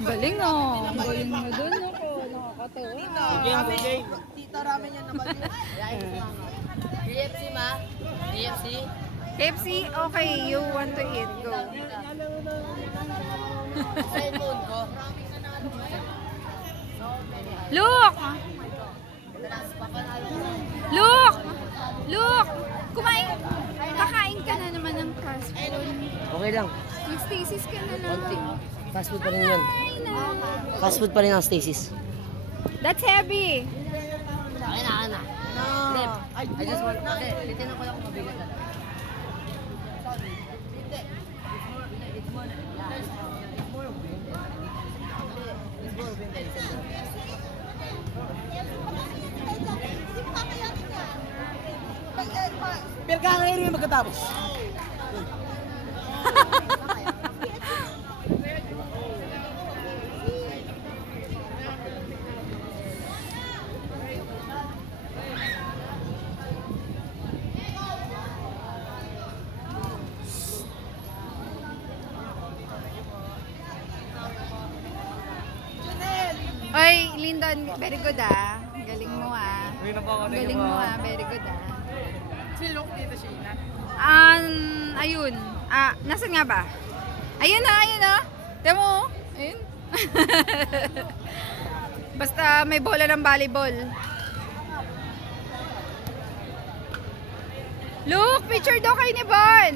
Galing oh. Galing mo dun ako. Nakakatawa. Tita ramen yan naman yun. KFC ma? KFC? KFC? Okay, you want to eat. Go. Cellphone ko. Look! Look! Look! Kumain! Kakain ka na naman ng fast food. Okay lang. Mag-Stacy's ka na lang. Fast food pa rin yun. Fast food pa rin ang Stacy's. That's heavy. Okay na. No. I just want... Titinan ko lang kung mabigat na. Pero kaya rin magkatapos. Oy, Lyndon, very good ah. Galing mo ah. Galing mo ah, very good ah. Si Luke dito siya na. Ayun. Nasaan nga ba? Ayun na. Tiyan mo. Ayun. Basta may bola ng volleyball. Look, picture daw kay ni Bon.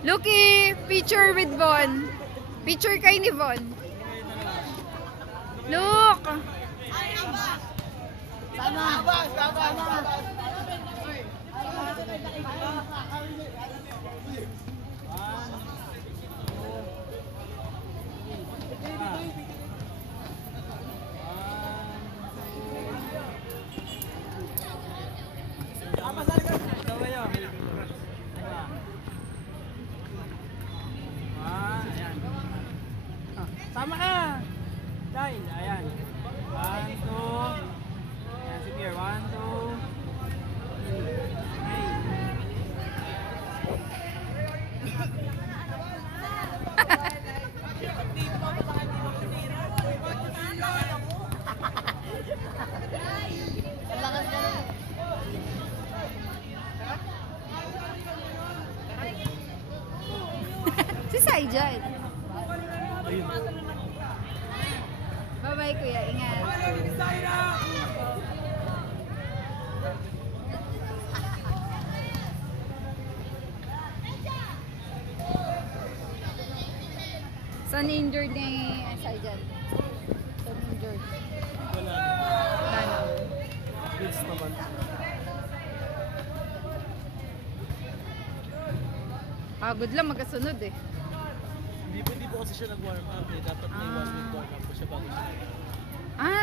Looky, picture with Von. Picture kay ni Von. Look. Sama. Sama ka! Dahil, ayan. 1, 2. Ayan, si Pierre. 1, Si Saijan. Bye-bye kuya, ingat. Saan injured ni Saijan? Saan injured? Wala. Wala na. Goods naman. Pagod lang magkasunod eh. Hindi po kasi siya nag-warm up eh. Dapat may 1 week warm up po siya bago siya.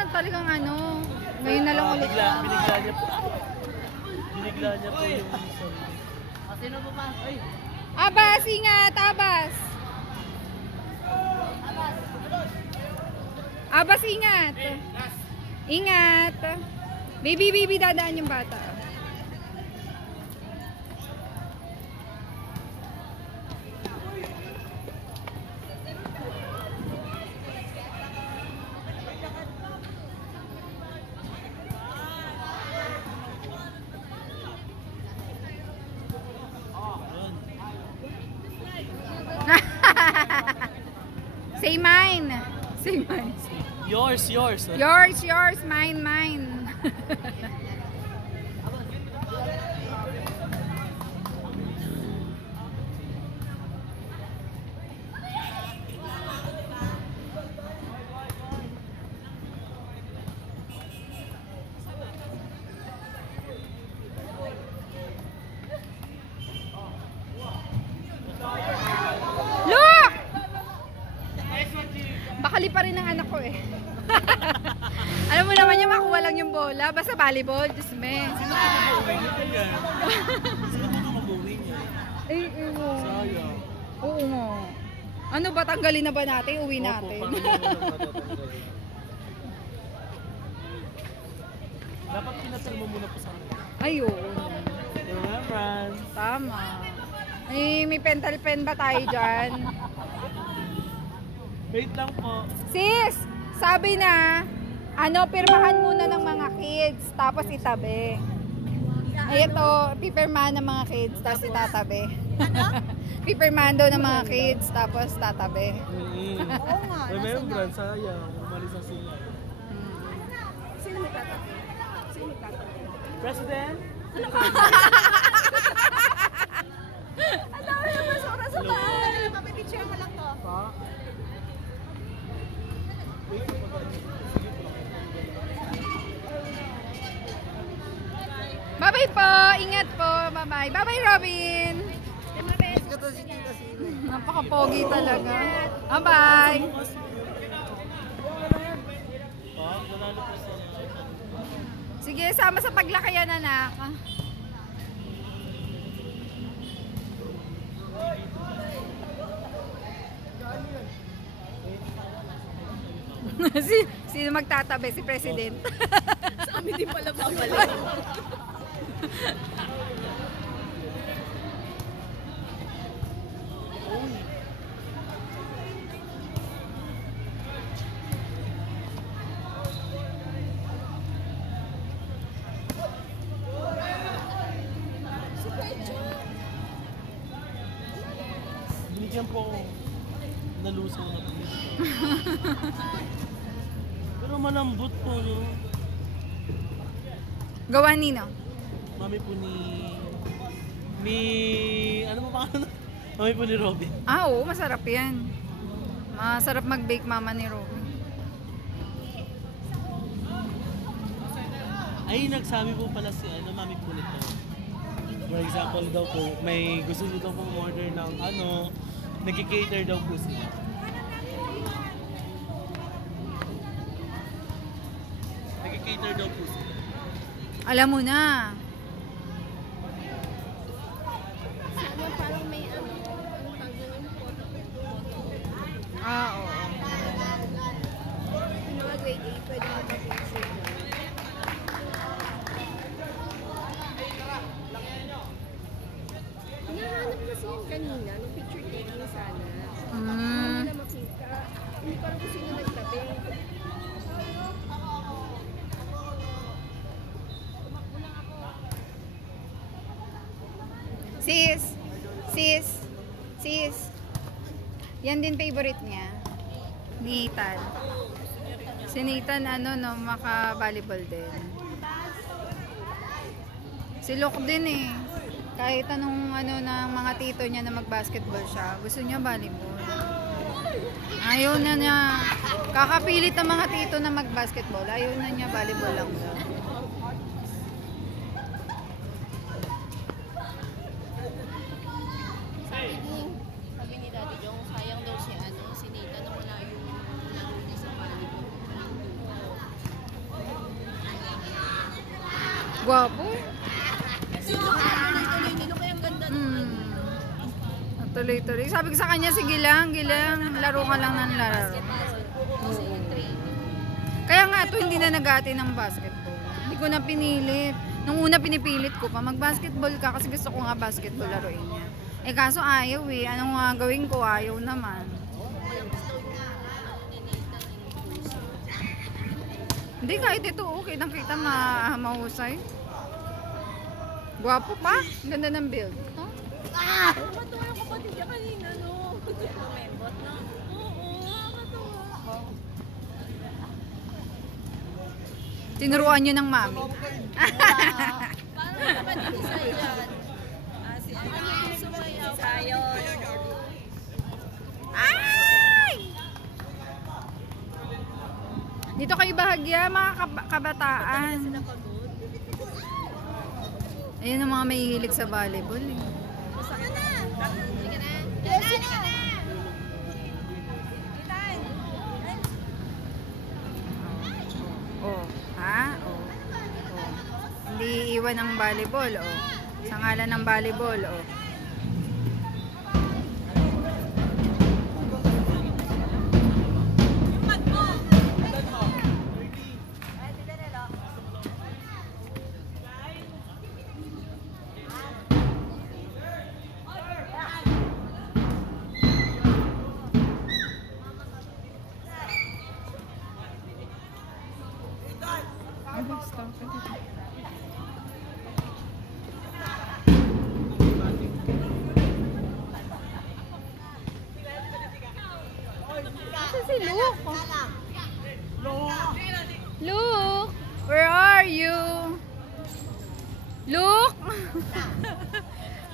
Talagang ano. Ngayon na lang ulit. Binigla niya po. Binigla niya po yung sarili. Sino po pa? Ay! Abas, ingat! Abas! Abas, ingat! Ingat! Baby, dadaan yung bata. Say mine. Say mine. Yours. Yours. Mine. Look! Bakali pa rin ang anak ko eh. Alam mo naman yung makuha lang yung bola. Basta volleyball. Diyos me. Sino mo mabuhin niya? Sayang. Oo nga. Ano ba? Tanggalin na ba natin? Uwi natin. Dapat pinatal mo muna po sa akin. Ay, oo. Remembrance. Tama. May pentel pen ba tayo dyan? Wait lang po. Sis, sabi na, pirmahan muna ng mga kids, tapos itabi. Ay, ito, pipirmahan ng mga kids, tapos itatabi. Pipirmahan daw ng mga kids, tapos tatabi. Oo nga. Remembrance, sayang. Umalis na sila. Sino magtatabi? Sino magtatabi? President? Ang dami ng basura sa bahay. Papipicture mo lang to. Pa? Bye-bye po, ingat po, bye-bye. Bye-bye, Robin. Napaka-pogi talaga. Bye-bye. Sige, sama sa paglakayan, anak. Sino magtatabi? Si President. Sa amin din pala babalik. Binigyan po ako. Nalusaw na po. Pero malambot po, no? Gawa nino? Mami po ano mo pangalan? Mami po ni Robin. Oo, masarap yan. Masarap mag-bake mama ni Robin. Ay, nagsabi po pala si mami po nito. For example daw po, may gusto nyo daw pong order ng nag-cater daw po sila. Nag-cater daw po sila. Alam mo na. Sana parang may ano tag yung photo. Oo. Yung mga grade 8 pwede magpapicture. Hinahanap kasi yun kanina, nung picture taking sana. Hindi na makita. Hindi parang kung sino nagtabi. Sis. Yan din favorite niya. Ni Ethan. Si Nathan, maka-volleyball din. Si Luke din eh. Kahit anong ng mga tito niya na mag-basketball siya, gusto niya volleyball. Ayaw na niya. Kakapilit ng mga tito na mag-basketball. Ayaw na niya volleyball lang daw. Sabi ni Daddy Jong, sayang daw si Nita na wala yung laro niya sa volleyball. Guwapo. Tuloy-tuloy nilo kaya ang ganda naman. Tuloy-tuloy. Sabi ko sa kanya, sige lang, laro ka lang ng laro. Kasi yung training. Kaya nga ito, hindi na nag-ati ng basketball. Hindi ko na pinilit. Nung una pinipilit ko pa, mag-basketball ka kasi gusto ko nga basketball laruin niya. Eh kaso ayaw eh. Anong nga gawin ko? Ayaw naman. Hindi, kahit ito okay. Nakita mahusay. Guwapo pa. Ganda ng build. Huh? Matuwa yung kapatid niya kanina, no? Memot, no? Oo, matuwa. Tinuruan niyo ng mami. Parang kapatid ni Sayan. Si Sumayaw. Sayon. Ay! Dito kayo bahagya, mga kabataan. Ayun ang mga mahihilig sa volleyball eh. Sige na. Sige na. Sige na. Oh, ha? Oh. Hindi iwan ng volleyball, oh. Sa ngalan ng volleyball, oh.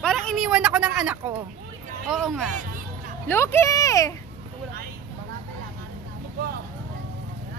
Parang iniwan ako ng anak ko. Oo nga. Lucky!